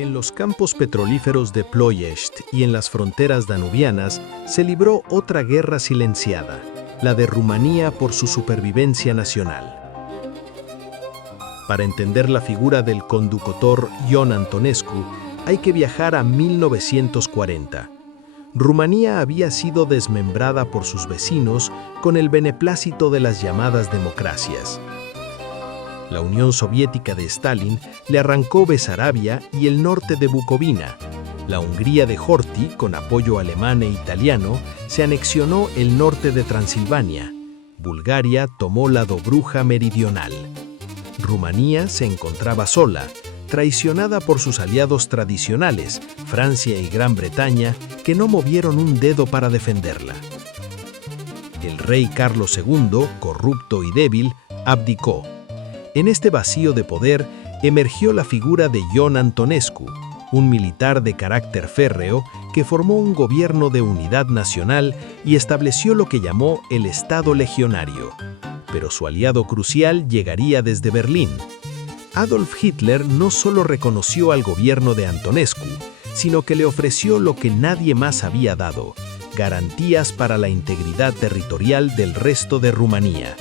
En los campos petrolíferos de Ploiești y en las fronteras danubianas se libró otra guerra silenciada, la de Rumanía por su supervivencia nacional. Para entender la figura del conductor Ion Antonescu, hay que viajar a 1940. Rumanía había sido desmembrada por sus vecinos con el beneplácito de las llamadas democracias. La Unión Soviética de Stalin le arrancó Besarabia y el norte de Bucovina. La Hungría de Horthy, con apoyo alemán e italiano, se anexionó el norte de Transilvania. Bulgaria tomó la Dobruja meridional. Rumanía se encontraba sola, traicionada por sus aliados tradicionales, Francia y Gran Bretaña, que no movieron un dedo para defenderla. El rey Carlos II, corrupto y débil, abdicó. En este vacío de poder emergió la figura de Ion Antonescu, un militar de carácter férreo que formó un gobierno de unidad nacional y estableció lo que llamó el Estado Legionario. Pero su aliado crucial llegaría desde Berlín. Adolf Hitler no solo reconoció al gobierno de Antonescu, sino que le ofreció lo que nadie más había dado: garantías para la integridad territorial del resto de Rumanía.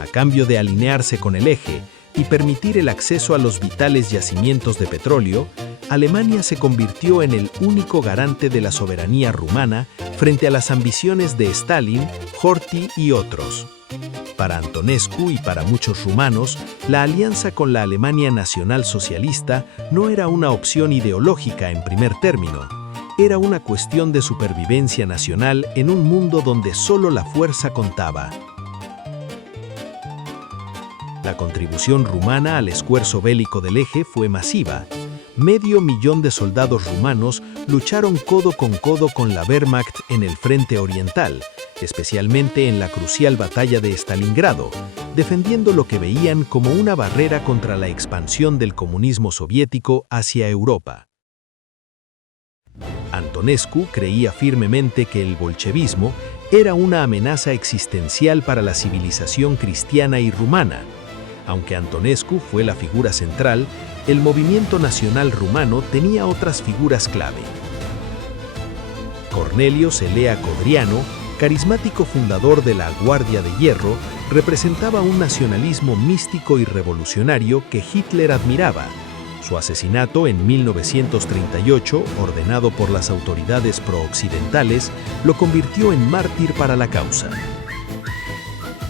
A cambio de alinearse con el eje y permitir el acceso a los vitales yacimientos de petróleo, Alemania se convirtió en el único garante de la soberanía rumana frente a las ambiciones de Stalin, Horthy y otros. Para Antonescu y para muchos rumanos, la alianza con la Alemania nacional socialista no era una opción ideológica en primer término, era una cuestión de supervivencia nacional en un mundo donde solo la fuerza contaba. La contribución rumana al esfuerzo bélico del eje fue masiva. 500.000 de soldados rumanos lucharon codo con la Wehrmacht en el frente oriental, especialmente en la crucial batalla de Stalingrado, defendiendo lo que veían como una barrera contra la expansión del comunismo soviético hacia Europa. Antonescu creía firmemente que el bolchevismo era una amenaza existencial para la civilización cristiana y rumana. Aunque Antonescu fue la figura central, el movimiento nacional rumano tenía otras figuras clave. Cornelio Celea Codrianu, carismático fundador de la Guardia de Hierro, representaba un nacionalismo místico y revolucionario que Hitler admiraba. Su asesinato en 1938, ordenado por las autoridades pro-occidentales, lo convirtió en mártir para la causa.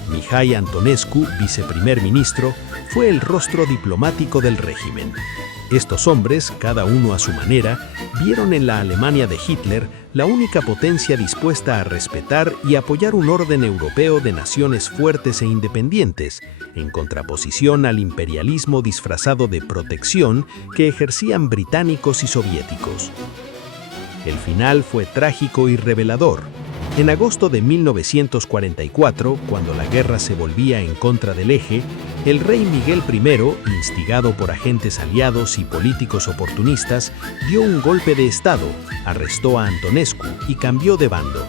Mihai Antonescu, viceprimer ministro, fue el rostro diplomático del régimen. Estos hombres, cada uno a su manera, vieron en la Alemania de Hitler la única potencia dispuesta a respetar y apoyar un orden europeo de naciones fuertes e independientes, en contraposición al imperialismo disfrazado de protección que ejercían británicos y soviéticos. El final fue trágico y revelador. En agosto de 1944, cuando la guerra se volvía en contra del eje, el rey Miguel I, instigado por agentes aliados y políticos oportunistas, dio un golpe de Estado, arrestó a Antonescu y cambió de bando.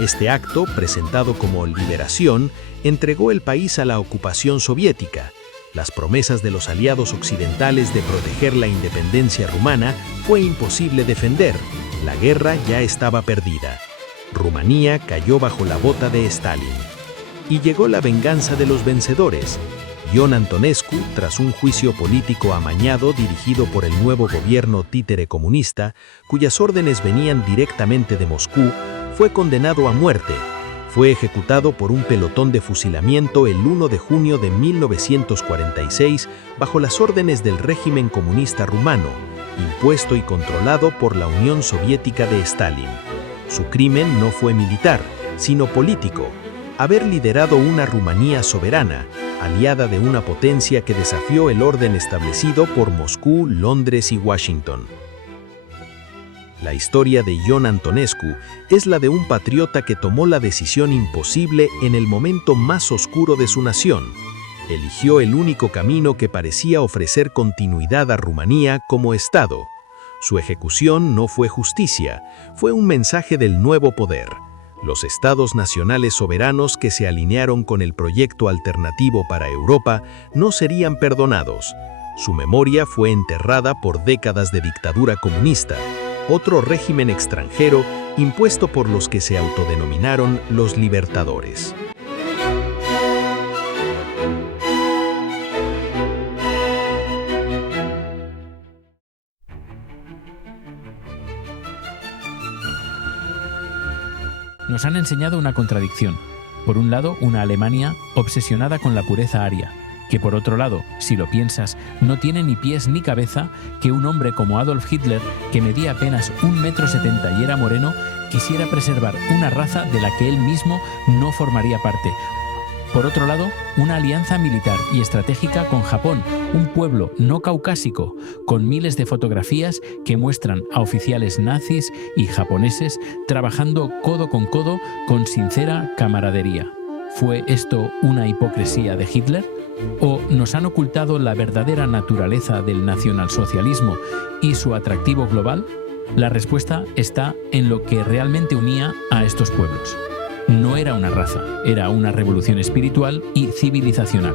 Este acto, presentado como liberación, entregó el país a la ocupación soviética. Las promesas de los aliados occidentales de proteger la independencia rumana fue imposible defender. La guerra ya estaba perdida. Rumanía cayó bajo la bota de Stalin. Y llegó la venganza de los vencedores. Ion Antonescu, tras un juicio político amañado dirigido por el nuevo gobierno títere comunista, cuyas órdenes venían directamente de Moscú, fue condenado a muerte. Fue ejecutado por un pelotón de fusilamiento el 1 de junio de 1946 bajo las órdenes del régimen comunista rumano, impuesto y controlado por la Unión Soviética de Stalin. Su crimen no fue militar, sino político: haber liderado una Rumanía soberana, aliada de una potencia que desafió el orden establecido por Moscú, Londres y Washington. La historia de Ion Antonescu es la de un patriota que tomó la decisión imposible en el momento más oscuro de su nación. Eligió el único camino que parecía ofrecer continuidad a Rumanía como Estado. Su ejecución no fue justicia, fue un mensaje del nuevo poder. Los estados nacionales soberanos que se alinearon con el proyecto alternativo para Europa no serían perdonados. Su memoria fue enterrada por décadas de dictadura comunista, otro régimen extranjero impuesto por los que se autodenominaron los libertadores. Nos han enseñado una contradicción. Por un lado, una Alemania obsesionada con la pureza aria, que por otro lado, si lo piensas, no tiene ni pies ni cabeza que un hombre como Adolf Hitler, que medía apenas 1,70 m y era moreno, quisiera preservar una raza de la que él mismo no formaría parte. Por otro lado, una alianza militar y estratégica con Japón, un pueblo no caucásico, con miles de fotografías que muestran a oficiales nazis y japoneses trabajando codo con sincera camaradería. ¿Fue esto una hipocresía de Hitler? ¿O nos han ocultado la verdadera naturaleza del nacionalsocialismo y su atractivo global? La respuesta está en lo que realmente unía a estos pueblos. No era una raza, era una revolución espiritual y civilizacional.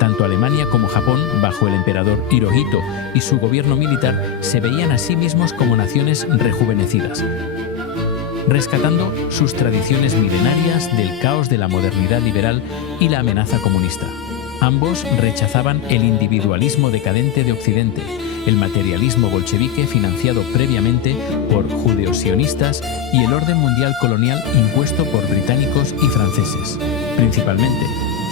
Tanto Alemania como Japón, bajo el emperador Hirohito y su gobierno militar, se veían a sí mismos como naciones rejuvenecidas, rescatando sus tradiciones milenarias del caos de la modernidad liberal y la amenaza comunista. Ambos rechazaban el individualismo decadente de Occidente, el materialismo bolchevique financiado previamente por judeosionistas y el orden mundial colonial impuesto por británicos y franceses. Principalmente,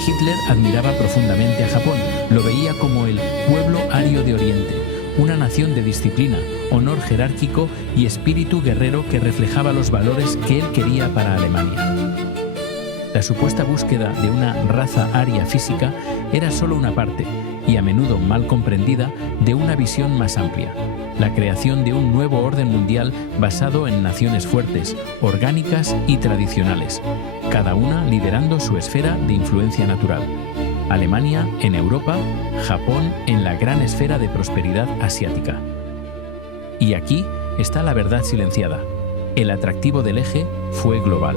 Hitler admiraba profundamente a Japón, lo veía como el pueblo ario de Oriente, una nación de disciplina, honor jerárquico y espíritu guerrero que reflejaba los valores que él quería para Alemania. La supuesta búsqueda de una raza aria física era solo una parte, y a menudo mal comprendida, de una visión más amplia: la creación de un nuevo orden mundial basado en naciones fuertes, orgánicas y tradicionales, cada una liderando su esfera de influencia natural. Alemania en Europa, Japón en la gran esfera de prosperidad asiática. Y aquí está la verdad silenciada: el atractivo del eje fue global.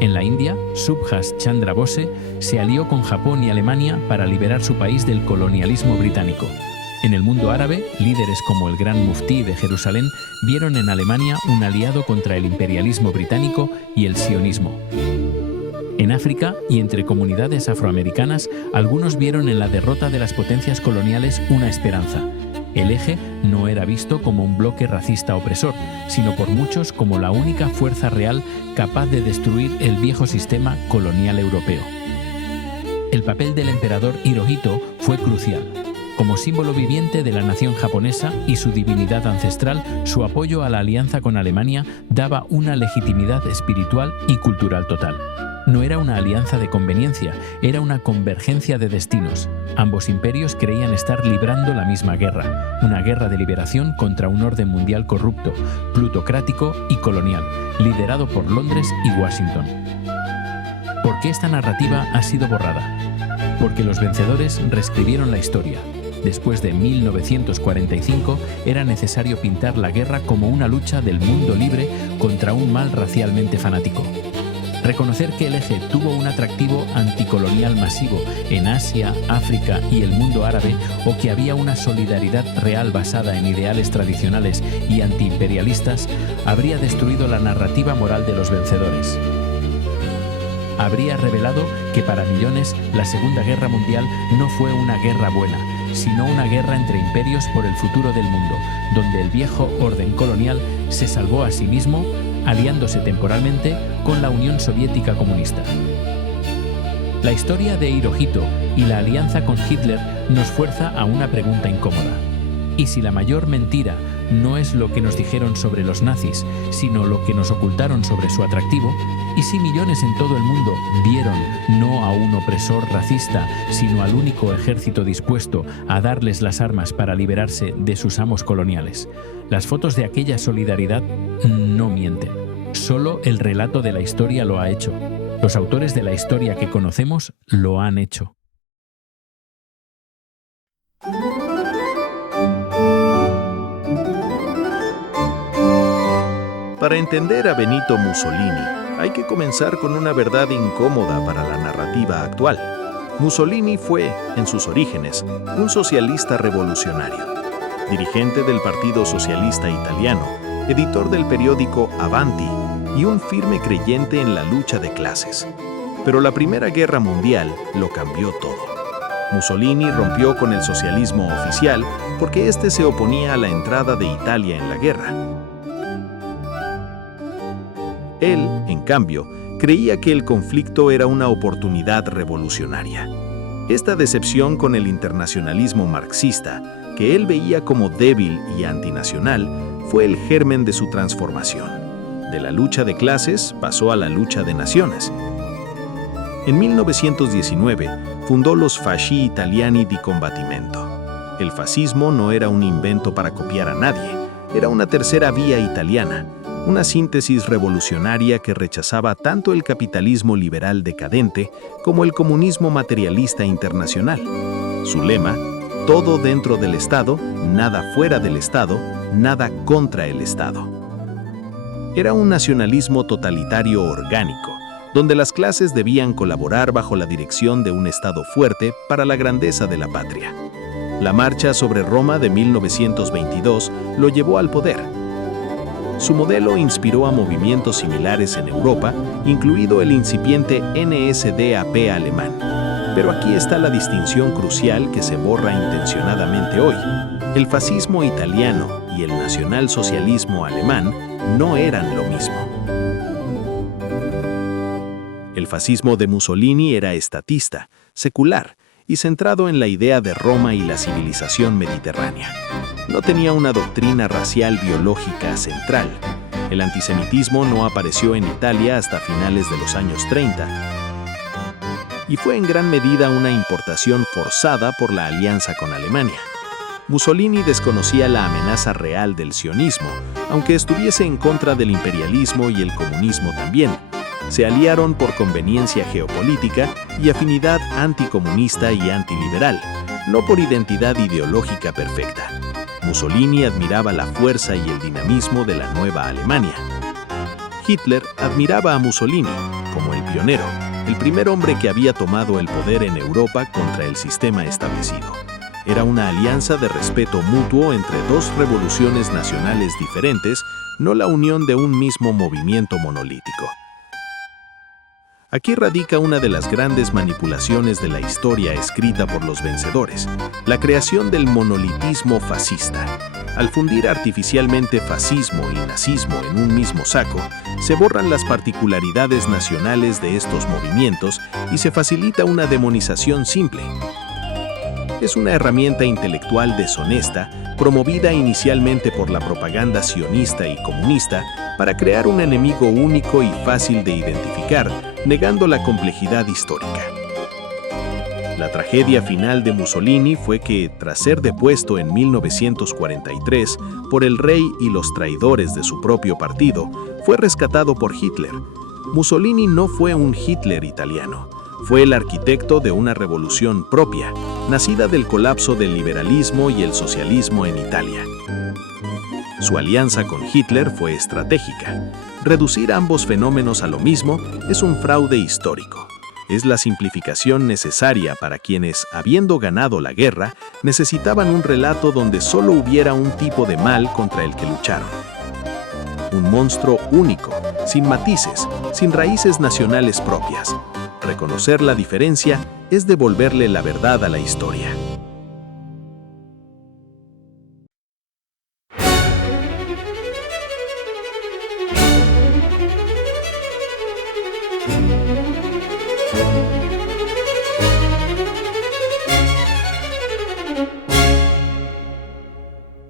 En la India, Subhas Chandra Bose se alió con Japón y Alemania para liberar su país del colonialismo británico. En el mundo árabe, líderes como el Gran Muftí de Jerusalén vieron en Alemania un aliado contra el imperialismo británico y el sionismo. En África y entre comunidades afroamericanas, algunos vieron en la derrota de las potencias coloniales una esperanza. El eje no era visto como un bloque racista opresor, sino por muchos como la única fuerza real capaz de destruir el viejo sistema colonial europeo. El papel del emperador Hirohito fue crucial. Como símbolo viviente de la nación japonesa y su divinidad ancestral, su apoyo a la alianza con Alemania daba una legitimidad espiritual y cultural total. No era una alianza de conveniencia, era una convergencia de destinos. Ambos imperios creían estar librando la misma guerra, una guerra de liberación contra un orden mundial corrupto, plutocrático y colonial, liderado por Londres y Washington. ¿Por qué esta narrativa ha sido borrada? Porque los vencedores reescribieron la historia. Después de 1945, era necesario pintar la guerra como una lucha del mundo libre contra un mal racialmente fanático. Reconocer que el eje tuvo un atractivo anticolonial masivo en Asia, África y el mundo árabe, o que había una solidaridad real basada en ideales tradicionales y antiimperialistas, habría destruido la narrativa moral de los vencedores. Habría revelado que para millones la Segunda Guerra Mundial no fue una guerra buena, sino una guerra entre imperios por el futuro del mundo, donde el viejo orden colonial se salvó a sí mismo, aliándose temporalmente con la Unión Soviética comunista. La historia de Hirohito y la alianza con Hitler nos fuerza a una pregunta incómoda. ¿Y si la mayor mentira no es lo que nos dijeron sobre los nazis, sino lo que nos ocultaron sobre su atractivo? ¿Y si millones en todo el mundo vieron no a un opresor racista, sino al único ejército dispuesto a darles las armas para liberarse de sus amos coloniales? Las fotos de aquella solidaridad no mienten. Solo el relato de la historia lo ha hecho. Los autores de la historia que conocemos lo han hecho. Para entender a Benito Mussolini, hay que comenzar con una verdad incómoda para la narrativa actual. Mussolini fue, en sus orígenes, un socialista revolucionario, dirigente del Partido Socialista Italiano, editor del periódico Avanti y un firme creyente en la lucha de clases. Pero la Primera Guerra Mundial lo cambió todo. Mussolini rompió con el socialismo oficial porque éste se oponía a la entrada de Italia en la guerra. Él, en cambio, creía que el conflicto era una oportunidad revolucionaria. Esta decepción con el internacionalismo marxista, que él veía como débil y antinacional, fue el germen de su transformación. De la lucha de clases pasó a la lucha de naciones. En 1919 fundó los Fasci Italiani di Combattimento. El fascismo no era un invento para copiar a nadie, era una tercera vía italiana, una síntesis revolucionaria que rechazaba tanto el capitalismo liberal decadente como el comunismo materialista internacional. Su lema: todo dentro del Estado, nada fuera del Estado, nada contra el Estado. Era un nacionalismo totalitario orgánico, donde las clases debían colaborar bajo la dirección de un Estado fuerte para la grandeza de la patria. La Marcha sobre Roma de 1922 lo llevó al poder. Su modelo inspiró a movimientos similares en Europa, incluido el incipiente NSDAP alemán. Pero aquí está la distinción crucial que se borra intencionadamente hoy. El fascismo italiano y el nacionalsocialismo alemán no eran lo mismo. El fascismo de Mussolini era estatista, secular y centrado en la idea de Roma y la civilización mediterránea. No tenía una doctrina racial biológica central. El antisemitismo no apareció en Italia hasta finales de los años 30 y fue en gran medida una importación forzada por la alianza con Alemania. Mussolini desconocía la amenaza real del sionismo, aunque estuviese en contra del imperialismo y el comunismo también. Se aliaron por conveniencia geopolítica y afinidad anticomunista y antiliberal, no por identidad ideológica perfecta. Mussolini admiraba la fuerza y el dinamismo de la nueva Alemania. Hitler admiraba a Mussolini como el pionero, el primer hombre que había tomado el poder en Europa contra el sistema establecido. Era una alianza de respeto mutuo entre dos revoluciones nacionales diferentes, no la unión de un mismo movimiento monolítico. Aquí radica una de las grandes manipulaciones de la historia escrita por los vencedores, la creación del monolitismo fascista. Al fundir artificialmente fascismo y nazismo en un mismo saco, se borran las particularidades nacionales de estos movimientos y se facilita una demonización simple. Es una herramienta intelectual deshonesta, promovida inicialmente por la propaganda sionista y comunista, para crear un enemigo único y fácil de identificar, negando la complejidad histórica. La tragedia final de Mussolini fue que, tras ser depuesto en 1943 por el rey y los traidores de su propio partido, fue rescatado por Hitler. Mussolini no fue un Hitler italiano. Fue el arquitecto de una revolución propia, nacida del colapso del liberalismo y el socialismo en Italia. Su alianza con Hitler fue estratégica. Reducir ambos fenómenos a lo mismo es un fraude histórico. Es la simplificación necesaria para quienes, habiendo ganado la guerra, necesitaban un relato donde solo hubiera un tipo de mal contra el que lucharon. Un monstruo único, sin matices, sin raíces nacionales propias. Reconocer la diferencia es devolverle la verdad a la historia.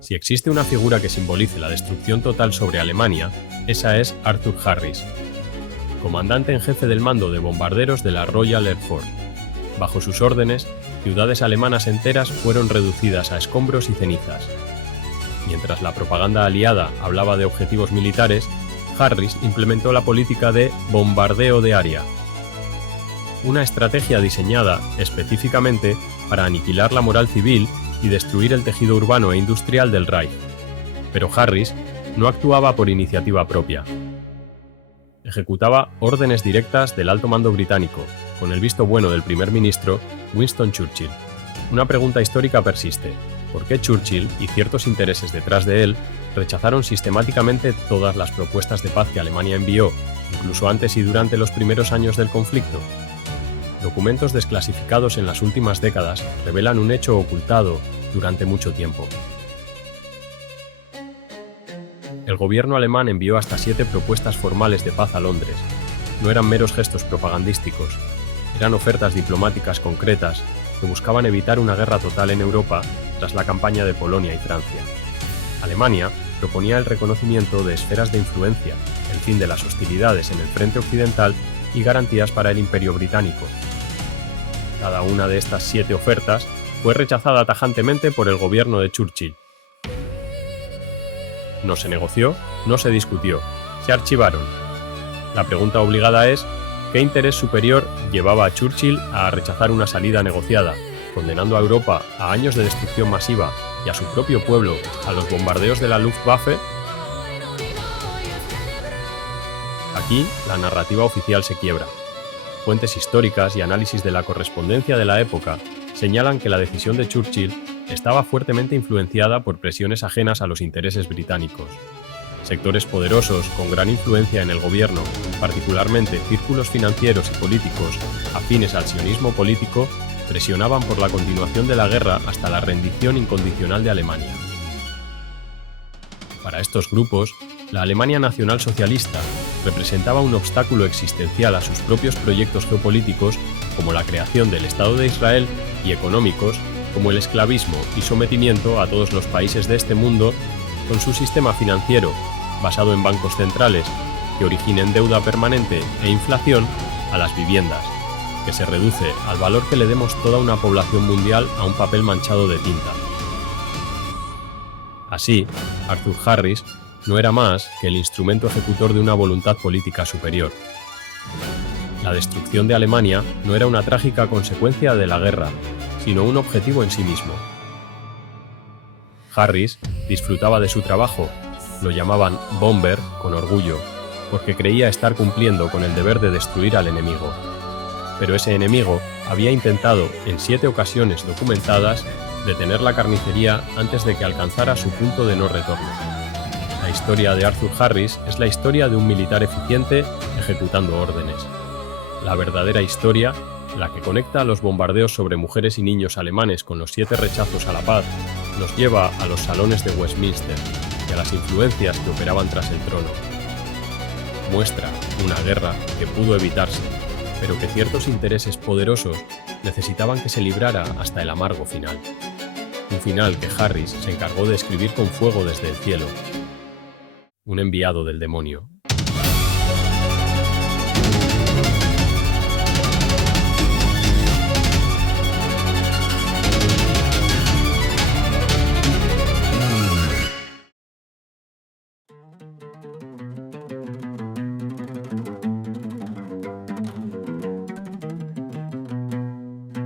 Si existe una figura que simbolice la destrucción total sobre Alemania, esa es Arthur Harris, comandante en jefe del mando de bombarderos de la Royal Air Force. Bajo sus órdenes, ciudades alemanas enteras fueron reducidas a escombros y cenizas. Mientras la propaganda aliada hablaba de objetivos militares, Harris implementó la política de bombardeo de área, una estrategia diseñada específicamente para aniquilar la moral civil y destruir el tejido urbano e industrial del Reich. Pero Harris no actuaba por iniciativa propia. Ejecutaba órdenes directas del alto mando británico, con el visto bueno del primer ministro Winston Churchill. Una pregunta histórica persiste: ¿por qué Churchill y ciertos intereses detrás de él rechazaron sistemáticamente todas las propuestas de paz que Alemania envió, incluso antes y durante los primeros años del conflicto? Documentos desclasificados en las últimas décadas revelan un hecho ocultado durante mucho tiempo. El gobierno alemán envió hasta 7 propuestas formales de paz a Londres. No eran meros gestos propagandísticos, eran ofertas diplomáticas concretas que buscaban evitar una guerra total en Europa tras la campaña de Polonia y Francia. Alemania proponía el reconocimiento de esferas de influencia, el fin de las hostilidades en el frente occidental y garantías para el Imperio Británico. Cada una de estas 7 ofertas fue rechazada tajantemente por el gobierno de Churchill. No se negoció, no se discutió, se archivaron. La pregunta obligada es: ¿qué interés superior llevaba a Churchill a rechazar una salida negociada, condenando a Europa a años de destrucción masiva y a su propio pueblo a los bombardeos de la Luftwaffe? Aquí, la narrativa oficial se quiebra. Fuentes históricas y análisis de la correspondencia de la época señalan que la decisión de Churchill estaba fuertemente influenciada por presiones ajenas a los intereses británicos. Sectores poderosos con gran influencia en el gobierno, particularmente círculos financieros y políticos afines al sionismo político, presionaban por la continuación de la guerra hasta la rendición incondicional de Alemania. Para estos grupos, la Alemania nacionalsocialista representaba un obstáculo existencial a sus propios proyectos geopolíticos, como la creación del Estado de Israel, y económicos, como el esclavismo y sometimiento a todos los países de este mundo, con su sistema financiero, basado en bancos centrales, que originen deuda permanente e inflación, a las viviendas, que se reduce al valor que le demos toda una población mundial a un papel manchado de tinta. Así, Arthur Harris no era más que el instrumento ejecutor de una voluntad política superior. La destrucción de Alemania no era una trágica consecuencia de la guerra, sino un objetivo en sí mismo. Harris disfrutaba de su trabajo, lo llamaban Bomber con orgullo, porque creía estar cumpliendo con el deber de destruir al enemigo. Pero ese enemigo había intentado, en 7 ocasiones documentadas, detener la carnicería antes de que alcanzara su punto de no retorno. La historia de Arthur Harris es la historia de un militar eficiente ejecutando órdenes. La verdadera historia, la que conecta a los bombardeos sobre mujeres y niños alemanes con los 7 rechazos a la paz, nos lleva a los salones de Westminster y a las influencias que operaban tras el trono. Muestra una guerra que pudo evitarse, pero que ciertos intereses poderosos necesitaban que se librara hasta el amargo final. Un final que Harris se encargó de escribir con fuego desde el cielo. Un enviado del demonio.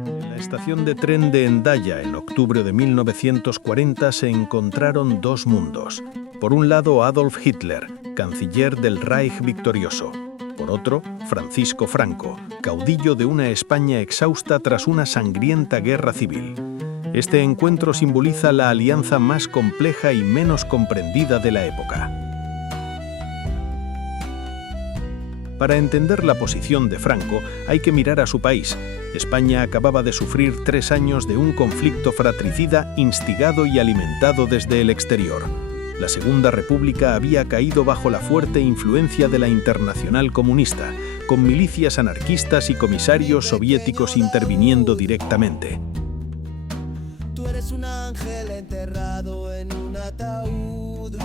En la estación de tren de Hendaya, en octubre de 1940, se encontraron 2 mundos. Por un lado, Adolf Hitler, canciller del Reich victorioso. Por otro, Francisco Franco, caudillo de una España exhausta tras una sangrienta guerra civil. Este encuentro simboliza la alianza más compleja y menos comprendida de la época. Para entender la posición de Franco, hay que mirar a su país. España acababa de sufrir 3 años de un conflicto fratricida instigado y alimentado desde el exterior. La Segunda República había caído bajo la fuerte influencia de la Internacional Comunista, con milicias anarquistas y comisarios soviéticos interviniendo directamente. Tú eres un ángel enterrado en un ataúd.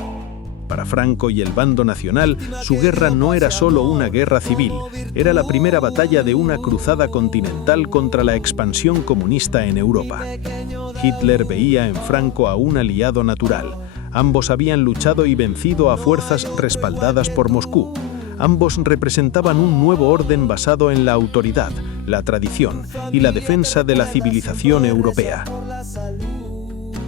Para Franco y el bando nacional, su guerra no era solo una guerra civil, era la primera batalla de una cruzada continental contra la expansión comunista en Europa. Hitler veía en Franco a un aliado natural. Ambos habían luchado y vencido a fuerzas respaldadas por Moscú. Ambos representaban un nuevo orden basado en la autoridad, la tradición y la defensa de la civilización europea.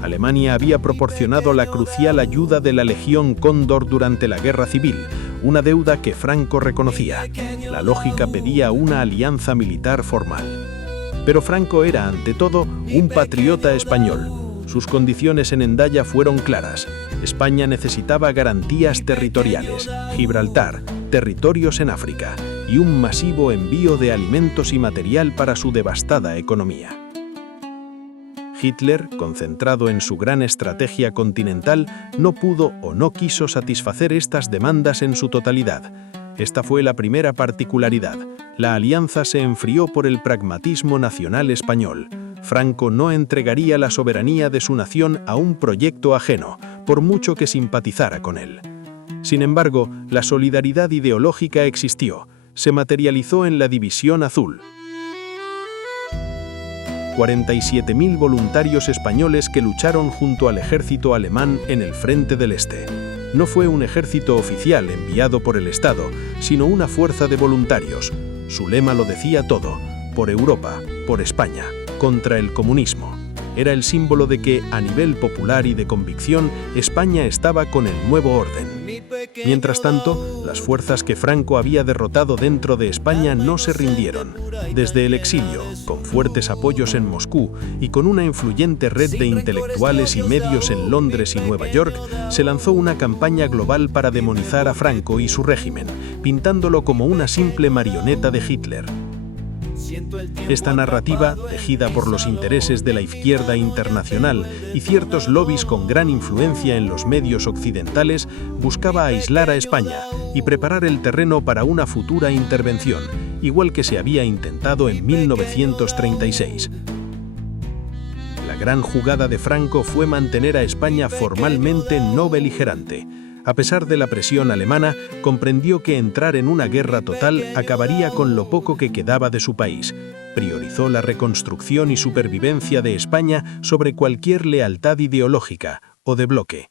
Alemania había proporcionado la crucial ayuda de la Legión Cóndor durante la Guerra Civil, una deuda que Franco reconocía. La lógica pedía una alianza militar formal. Pero Franco era, ante todo, un patriota español. Sus condiciones en Hendaya fueron claras. España necesitaba garantías territoriales, Gibraltar, territorios en África y un masivo envío de alimentos y material para su devastada economía. Hitler, concentrado en su gran estrategia continental, no pudo o no quiso satisfacer estas demandas en su totalidad. Esta fue la primera particularidad. La alianza se enfrió por el pragmatismo nacional español. Franco no entregaría la soberanía de su nación a un proyecto ajeno, por mucho que simpatizara con él. Sin embargo, la solidaridad ideológica existió. Se materializó en la División Azul. 47.000 voluntarios españoles que lucharon junto al ejército alemán en el Frente del Este. No fue un ejército oficial enviado por el Estado, sino una fuerza de voluntarios. Su lema lo decía todo: por Europa, por España, contra el comunismo. Era el símbolo de que, a nivel popular y de convicción, España estaba con el nuevo orden. Mientras tanto, las fuerzas que Franco había derrotado dentro de España no se rindieron. Desde el exilio, con fuertes apoyos en Moscú y con una influyente red de intelectuales y medios en Londres y Nueva York, se lanzó una campaña global para demonizar a Franco y su régimen, pintándolo como una simple marioneta de Hitler. Esta narrativa, tejida por los intereses de la izquierda internacional y ciertos lobbies con gran influencia en los medios occidentales, buscaba aislar a España y preparar el terreno para una futura intervención, igual que se había intentado en 1936. La gran jugada de Franco fue mantener a España formalmente no beligerante. A pesar de la presión alemana, comprendió que entrar en una guerra total acabaría con lo poco que quedaba de su país. Priorizó la reconstrucción y supervivencia de España sobre cualquier lealtad ideológica o de bloque.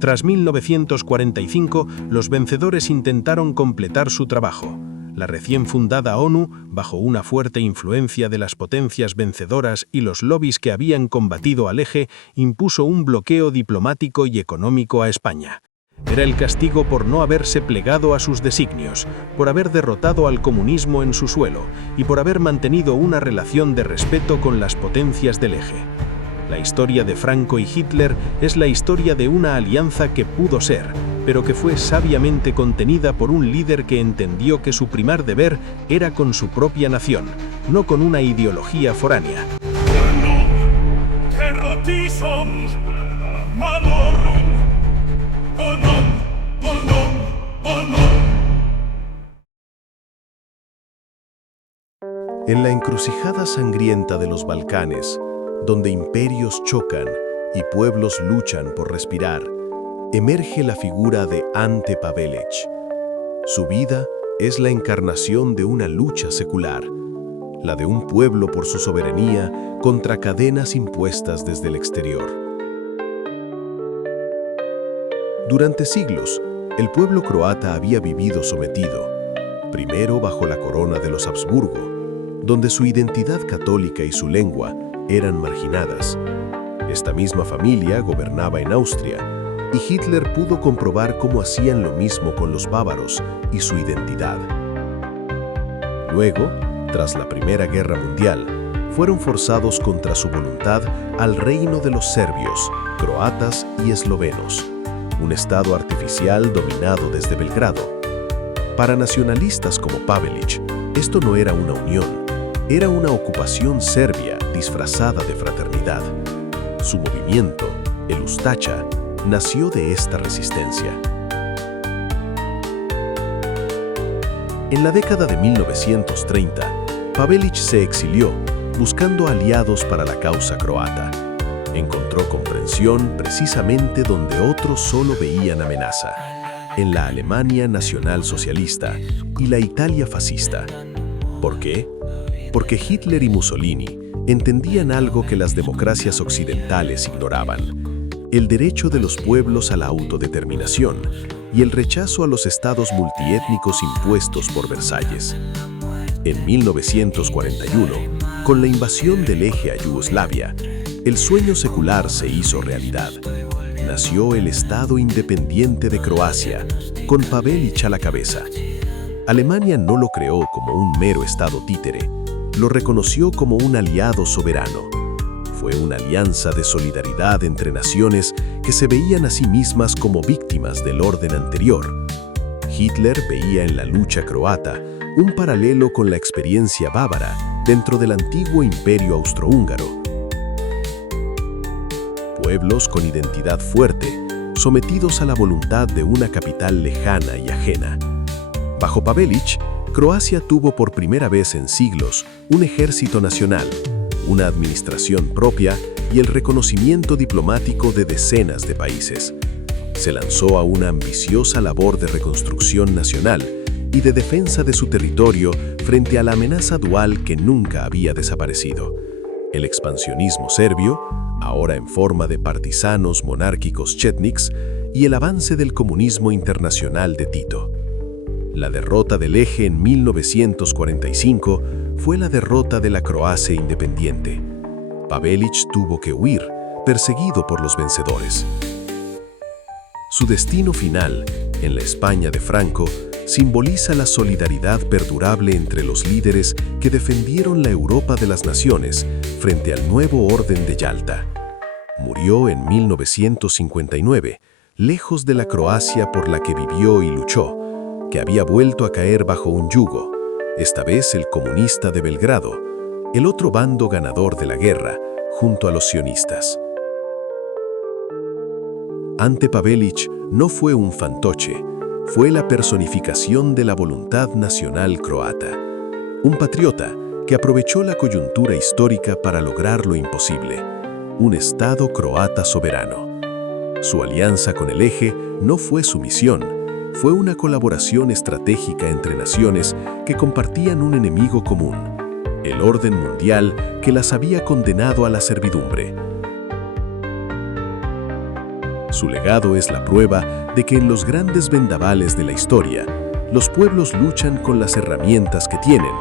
Tras 1945, los vencedores intentaron completar su trabajo. La recién fundada ONU, bajo una fuerte influencia de las potencias vencedoras y los lobbies que habían combatido al eje, impuso un bloqueo diplomático y económico a España. Era el castigo por no haberse plegado a sus designios, por haber derrotado al comunismo en su suelo y por haber mantenido una relación de respeto con las potencias del eje. La historia de Franco y Hitler es la historia de una alianza que pudo ser, pero que fue sabiamente contenida por un líder que entendió que su primer deber era con su propia nación, no con una ideología foránea. En la encrucijada sangrienta de los Balcanes, donde imperios chocan y pueblos luchan por respirar, emerge la figura de Ante Pavelić. Su vida es la encarnación de una lucha secular, la de un pueblo por su soberanía contra cadenas impuestas desde el exterior. Durante siglos, el pueblo croata había vivido sometido, primero bajo la corona de los Habsburgo, donde su identidad católica y su lengua eran marginadas. Esta misma familia gobernaba en Austria, y Hitler pudo comprobar cómo hacían lo mismo con los bávaros y su identidad. Luego, tras la Primera Guerra Mundial, fueron forzados contra su voluntad al reino de los serbios, croatas y eslovenos, un estado artificial dominado desde Belgrado. Para nacionalistas como Pavelić, esto no era una unión, era una ocupación serbia disfrazada de fraternidad. Su movimiento, el Ustaša, nació de esta resistencia. En la década de 1930, Pavelić se exilió buscando aliados para la causa croata. Encontró comprensión precisamente donde otros solo veían amenaza, en la Alemania nacionalsocialista y la Italia fascista. ¿Por qué? Porque Hitler y Mussolini entendían algo que las democracias occidentales ignoraban: el derecho de los pueblos a la autodeterminación y el rechazo a los estados multiétnicos impuestos por Versalles. En 1941, con la invasión del eje a Yugoslavia, el sueño secular se hizo realidad. Nació el Estado independiente de Croacia, con Pavelić a la cabeza. Alemania no lo creó como un mero estado títere, lo reconoció como un aliado soberano. Fue una alianza de solidaridad entre naciones que se veían a sí mismas como víctimas del orden anterior. Hitler veía en la lucha croata un paralelo con la experiencia bávara dentro del antiguo imperio austrohúngaro. Pueblos con identidad fuerte, sometidos a la voluntad de una capital lejana y ajena. Bajo Pavelić, Croacia tuvo por primera vez en siglos un ejército nacional, una administración propia y el reconocimiento diplomático de decenas de países. Se lanzó a una ambiciosa labor de reconstrucción nacional y de defensa de su territorio frente a la amenaza dual que nunca había desaparecido: el expansionismo serbio, ahora en forma de partisanos monárquicos chetniks, y el avance del comunismo internacional de Tito. La derrota del Eje en 1945 fue la derrota de la Croacia independiente. Pavelić tuvo que huir, perseguido por los vencedores. Su destino final, en la España de Franco, simboliza la solidaridad perdurable entre los líderes que defendieron la Europa de las naciones frente al nuevo orden de Yalta. Murió en 1959, lejos de la Croacia por la que vivió y luchó, que había vuelto a caer bajo un yugo, esta vez el comunista de Belgrado, el otro bando ganador de la guerra, junto a los sionistas. Ante Pavelić no fue un fantoche, fue la personificación de la voluntad nacional croata. Un patriota que aprovechó la coyuntura histórica para lograr lo imposible: un Estado croata soberano. Su alianza con el Eje no fue sumisión, fue una colaboración estratégica entre naciones que compartían un enemigo común: el orden mundial que las había condenado a la servidumbre. Su legado es la prueba de que en los grandes vendavales de la historia, los pueblos luchan con las herramientas que tienen.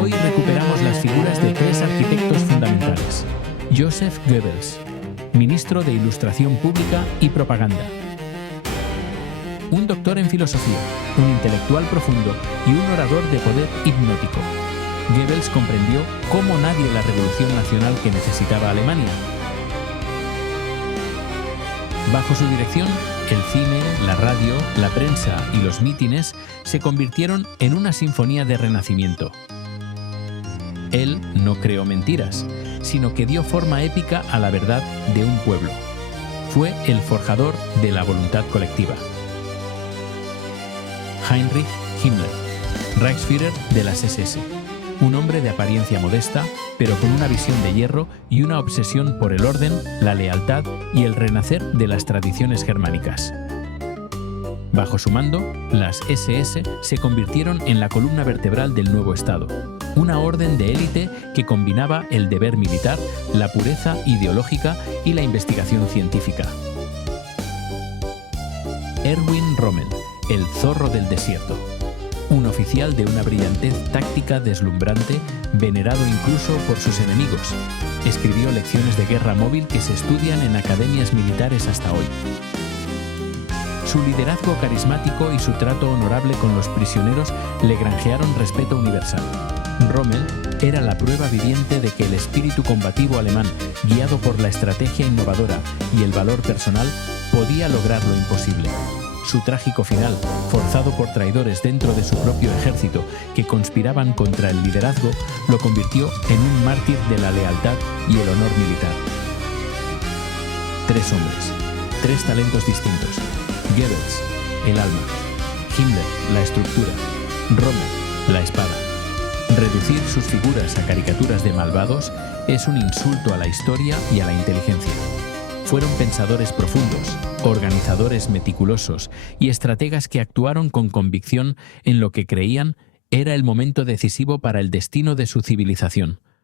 Hoy recuperamos las figuras de tres arquitectos fundamentales. Joseph Goebbels, ministro de Ilustración Pública y Propaganda. Un doctor en filosofía, un intelectual profundo y un orador de poder hipnótico. Goebbels comprendió como nadie la revolución nacional que necesitaba Alemania. Bajo su dirección, el cine, la radio, la prensa y los mítines se convirtieron en una sinfonía de renacimiento. Él no creó mentiras, sino que dio forma épica a la verdad de un pueblo. Fue el forjador de la voluntad colectiva. Heinrich Himmler, Reichsführer de las SS. Un hombre de apariencia modesta, pero con una visión de hierro y una obsesión por el orden, la lealtad y el renacer de las tradiciones germánicas. Bajo su mando, las SS se convirtieron en la columna vertebral del nuevo Estado, una orden de élite que combinaba el deber militar, la pureza ideológica y la investigación científica. Erwin Rommel, el zorro del desierto. Un oficial de una brillantez táctica deslumbrante, venerado incluso por sus enemigos. Escribió lecciones de guerra móvil que se estudian en academias militares hasta hoy. Su liderazgo carismático y su trato honorable con los prisioneros le granjearon respeto universal. Rommel era la prueba viviente de que el espíritu combativo alemán, guiado por la estrategia innovadora y el valor personal, podía lograr lo imposible. Su trágico final, forzado por traidores dentro de su propio ejército que conspiraban contra el liderazgo, lo convirtió en un mártir de la lealtad y el honor militar. Tres hombres, tres talentos distintos. Goebbels, el alma; Himmler, la estructura; Rommel, la espada. Reducir sus figuras a caricaturas de malvados es un insulto a la historia y a la inteligencia. Fueron pensadores profundos, organizadores meticulosos y estrategas que actuaron con convicción en lo que creían era el momento decisivo para el destino de su civilización.